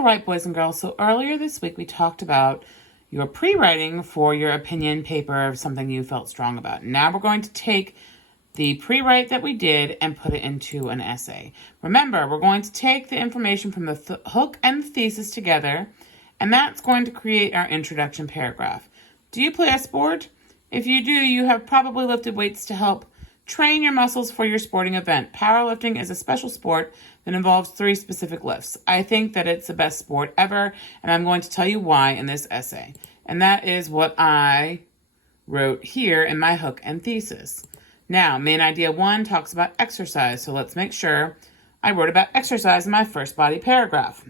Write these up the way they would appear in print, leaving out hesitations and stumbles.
All right, boys and girls. So earlier this week, we talked about your pre-writing for your opinion paper of something you felt strong about. Now we're going to take the pre-write that we did and put it into an essay. Remember, we're going to take the information from the hook and the thesis together, and that's going to create our introduction paragraph. Do you play a sport? If you do, you have probably lifted weights to help train your muscles for your sporting event. Powerlifting is a special sport that involves 3 specific lifts. I think that it's the best sport ever, and I'm going to tell you why in this essay. And that is what I wrote here in my hook and thesis. Now, main idea 1 talks about exercise, so let's make sure I wrote about exercise in my first body paragraph.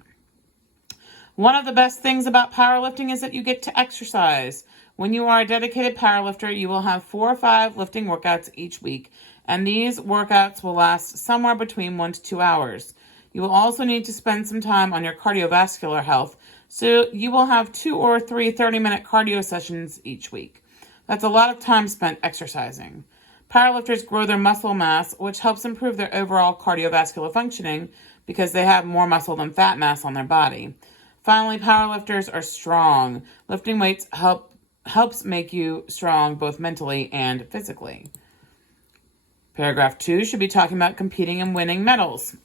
One of the best things about powerlifting is that you get to exercise. When you are a dedicated powerlifter, you will have 4 or 5 lifting workouts each week, and these workouts will last somewhere between 1 to 2 hours. You will also need to spend some time on your cardiovascular health, so you will have 2 or 3 30-minute cardio sessions each week. That's a lot of time spent exercising. Powerlifters grow their muscle mass, which helps improve their overall cardiovascular functioning because they have more muscle than fat mass on their body. Finally, powerlifters are strong. Lifting weights helps make you strong both mentally and physically. Paragraph 2 should be talking about competing and winning medals.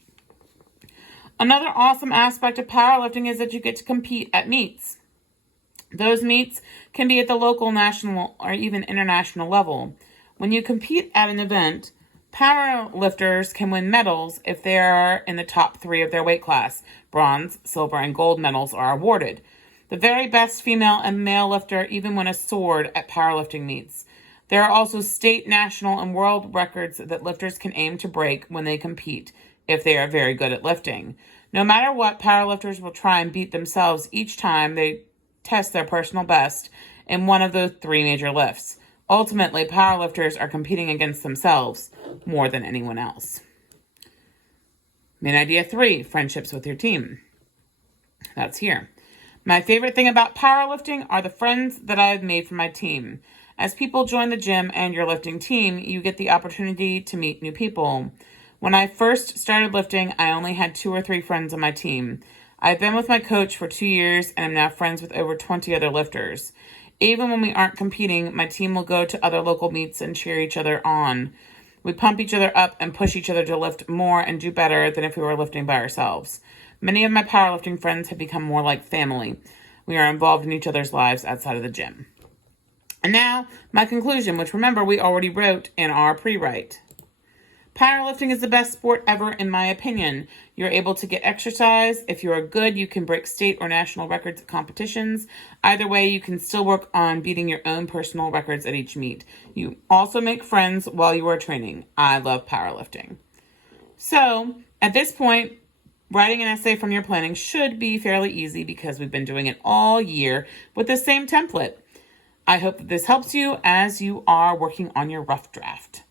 Another awesome aspect of powerlifting is that you get to compete at meets. Those meets can be at the local, national, or even international level. When you compete at an event, powerlifters can win medals if they are in the top 3 of their weight class. Bronze, silver, and gold medals are awarded. The very best female and male lifter even win a sword at powerlifting meets. There are also state, national, and world records that lifters can aim to break when they compete, if they are very good at lifting. No matter what, powerlifters will try and beat themselves each time they test their personal best in one of the 3 major lifts. Ultimately, powerlifters are competing against themselves more than anyone else. Main idea 3, friendships with your team. That's here. My favorite thing about powerlifting are the friends that I have made from my team. As people join the gym and your lifting team, you get the opportunity to meet new people. When I first started lifting, I only had 2 or 3 friends on my team. I've been with my coach for 2 years and am now friends with over 20 other lifters. Even when we aren't competing, my team will go to other local meets and cheer each other on. We pump each other up and push each other to lift more and do better than if we were lifting by ourselves. Many of my powerlifting friends have become more like family. We are involved in each other's lives outside of the gym. And now, my conclusion, which remember we already wrote in our pre-write. Powerlifting is the best sport ever, in my opinion. You're able to get exercise. If you are good, you can break state or national records at competitions. Either way, you can still work on beating your own personal records at each meet. You also make friends while you are training. I love powerlifting. So, at this point, writing an essay from your planning should be fairly easy because we've been doing it all year with the same template. I hope that this helps you as you are working on your rough draft.